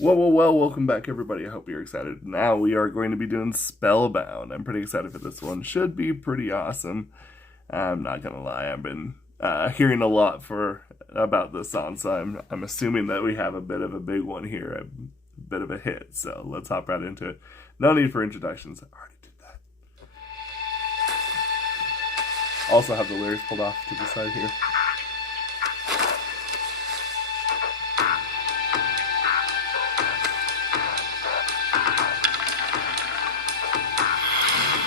Well, welcome back everybody. I hope you're excited. Now we are going to be doing Spellbound. I'm pretty excited for this one. Should be pretty awesome. I'm not gonna lie, I've been hearing a lot about this song, so I'm assuming that we have a bit of a big one here, a bit of a hit. So let's hop right into it. No need for introductions. I already did that. Also have the lyrics pulled off to the side here.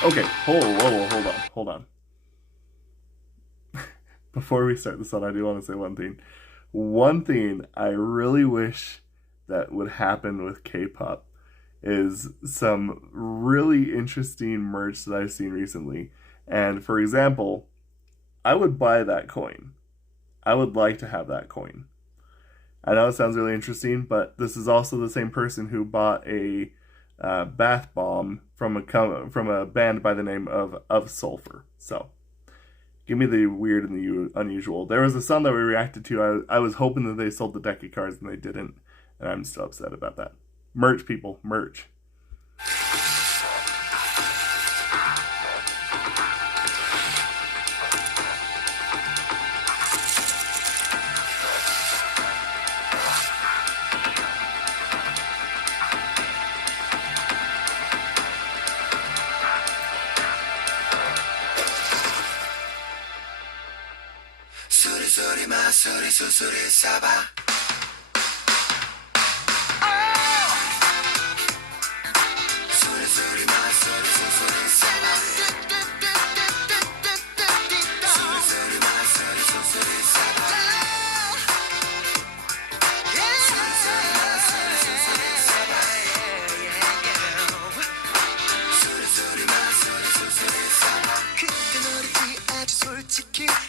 Okay, hold on. Before we start this one, I do want to say one thing. One thing I really wish that would happen with K-pop is some really interesting merch that I've seen recently. And for example, I would buy that coin. I would like to have that coin. I know it sounds really interesting, but this is also the same person who bought a bath bomb from a band by the name of Sulfur. So give me the weird and the unusual. There was a song that we reacted to. I was hoping that they sold the deck of cards and they didn't, and I'm still upset about that. Merch, people, merch.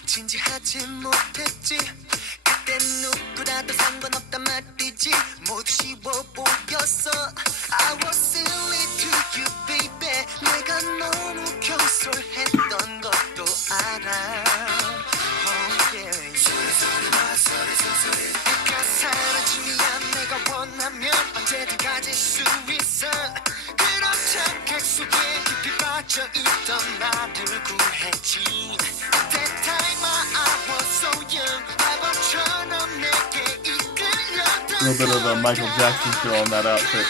진지하지 못했지 그땐 누구라도 상관없단 말이지 모두 쉬워 보였어 I was silly to you baby 내가 너무 경솔했던 것도 알아 Oh yeah 소리 네가 사라지면 내가 원하면 언제든 가질 수 있어 그런 착각 속에 깊이 빠져있던 나를 구했지 그때 A little bit of a Michael Jackson feel on that outfit.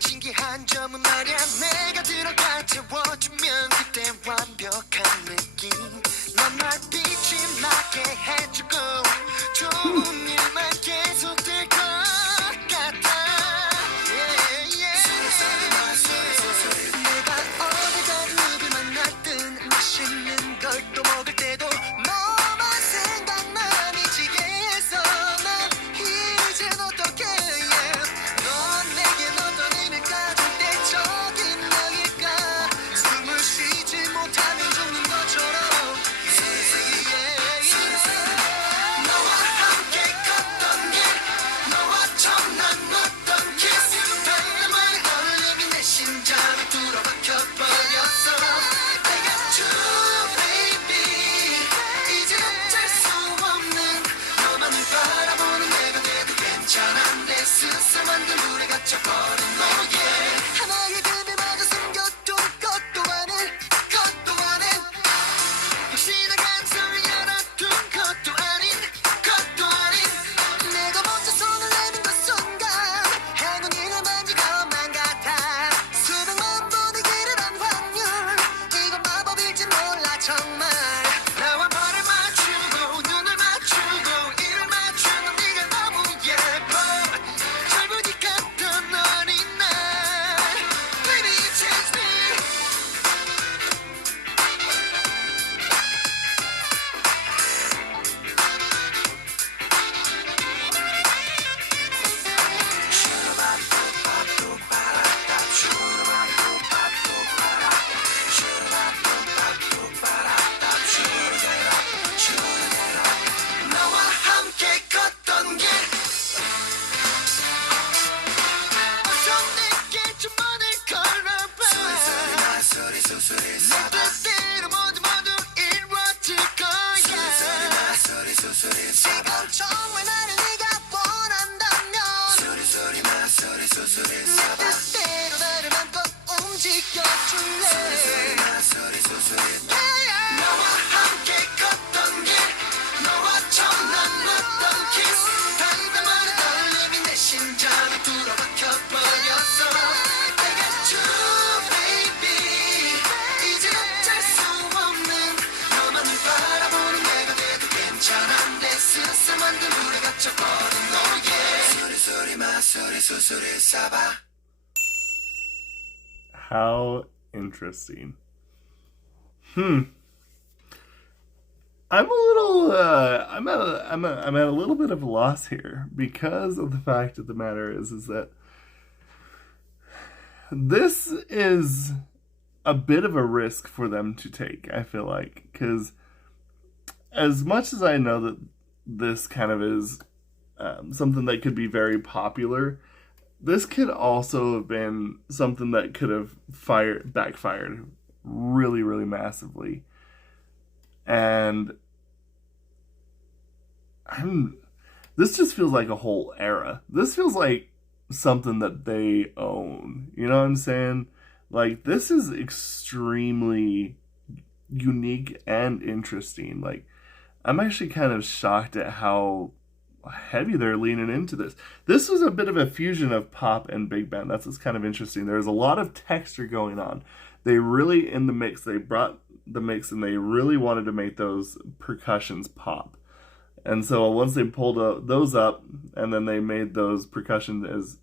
신기한 점은 말야 내가 들어가 채워주면 그때 완벽한 느낌 넌 날 빛이 나게 해주고 좋은 일만 계속될 것 같아 내가 어디 가루를 만났든 맛있는 걸 또 먹을 때도 너만 생각나 미치게 해서 난 이젠 어떡해 넌 내겐 어떤 의미를 가질 때적인 너일까 숨을 쉬지 못하면 죽는 것처럼 너와 함께 걷던 How interesting. I'm a little I'm at a little bit of a loss here because of the fact of the matter is that this is a bit of a risk for them to take, I feel like, because as much as I know that this kind of is something that could be very popular, this could also have been something that could have backfired really, really massively. And this just feels like a whole era. This feels like something that they own. You know what I'm saying? Like, this is extremely unique and interesting. Like, I'm actually kind of shocked at how heavy they're leaning into this. This was a bit of a fusion of pop and big band. That's what's kind of interesting. There's a lot of texture going on. They really, in the mix, they brought the mix and they really wanted to make those percussions pop. And so once they pulled those up and then they made those percussion as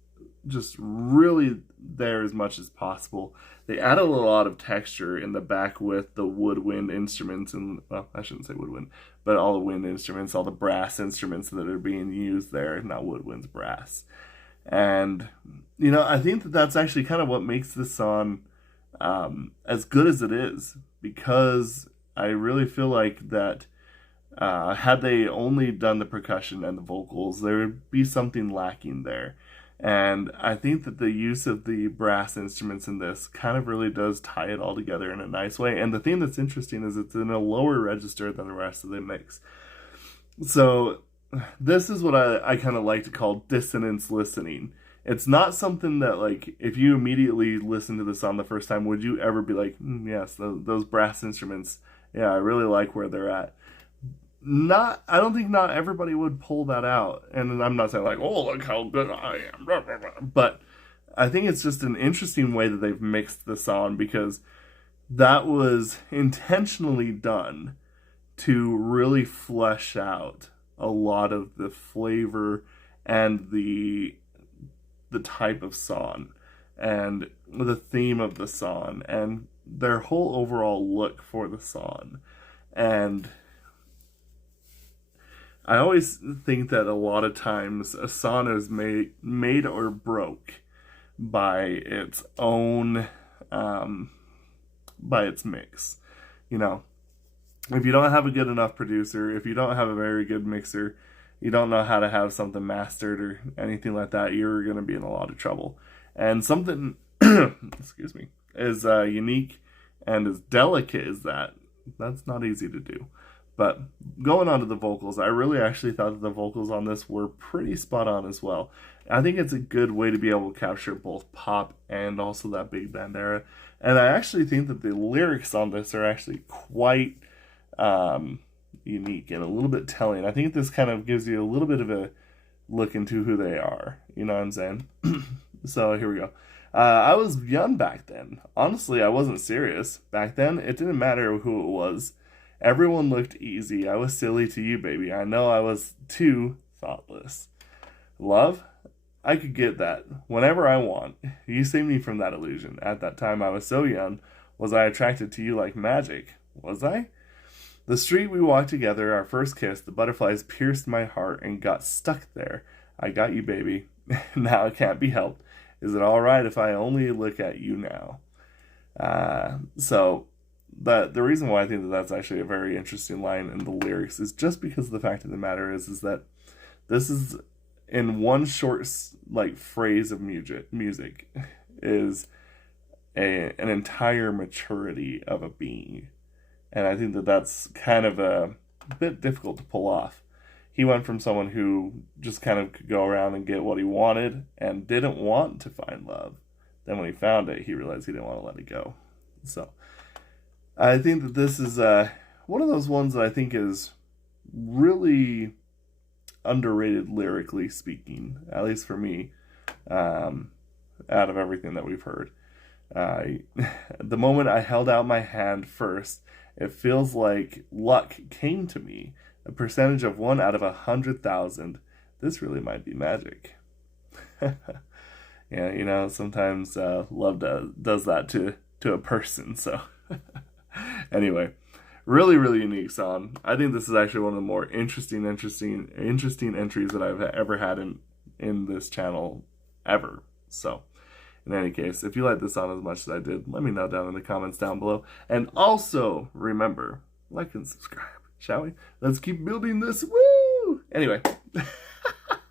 just really there as much as possible, they added a lot of texture in the back with the woodwind instruments and, well, I shouldn't say woodwind, but all the wind instruments, all the brass instruments that are being used there, not woodwinds, brass. And, you know, I think that that's actually kind of what makes this song as good as it is, because I really feel like that had they only done the percussion and the vocals, there would be something lacking there. And I think that the use of the brass instruments in this kind of really does tie it all together in a nice way. And the thing that's interesting is it's in a lower register than the rest of the mix. So this is what I kind of like to call dissonance listening. It's not something that, like, if you immediately listen to the song the first time, would you ever be like, yes, those brass instruments, yeah, I really like where they're at. I don't think not everybody would pull that out. And I'm not saying like, oh, look how good I am. But I think it's just an interesting way that they've mixed the song, because that was intentionally done to really flesh out a lot of the flavor and the type of song and the theme of the song and their whole overall look for the song. And I always think that a lot of times a song is made or broke by its own, by its mix. You know, if you don't have a good enough producer, if you don't have a very good mixer, you don't know how to have something mastered or anything like that, you're going to be in a lot of trouble. And something, excuse me, as unique and as delicate as that's not easy to do. But going on to the vocals, I really actually thought that the vocals on this were pretty spot on as well. I think it's a good way to be able to capture both pop and also that big band era. And I actually think that the lyrics on this are actually quite unique and a little bit telling. I think this kind of gives you a little bit of a look into who they are. You know what I'm saying? So here we go. I was young back then. Honestly, I wasn't serious. Back then, it didn't matter who it was. Everyone looked easy. I was silly to you, baby. I know I was too thoughtless. Love? I could get that whenever I want. You saved me from that illusion. At that time, I was so young. Was I attracted to you like magic? Was I? The street we walked together, our first kiss, the butterflies pierced my heart and got stuck there. I got you, baby. Now it can't be helped. Is it all right if I only look at you now? The reason why I think that that's actually a very interesting line in the lyrics is just because the fact of the matter is that this is in one short phrase of music is an entire maturity of a being, and I think that that's kind of a bit difficult to pull off. He went from someone who just kind of could go around and get what he wanted and didn't want to find love. Then when he found it, he realized he didn't want to let it go. So I think that this is one of those ones that I think is really underrated lyrically speaking, at least for me, out of everything that we've heard. The moment I held out my hand first, it feels like luck came to me. A percentage of 1 out of 100,000. This really might be magic. Yeah, you know, sometimes love does that to a person. So anyway, really, really unique song. I think this is actually one of the more interesting entries that I've ever had in this channel ever. So, in any case, if you like this song as much as I did, let me know down in the comments down below. And also, remember, like and subscribe, shall we? Let's keep building this. Woo! Anyway,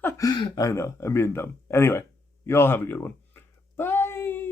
I know, I'm being dumb. Anyway, you all have a good one. Bye!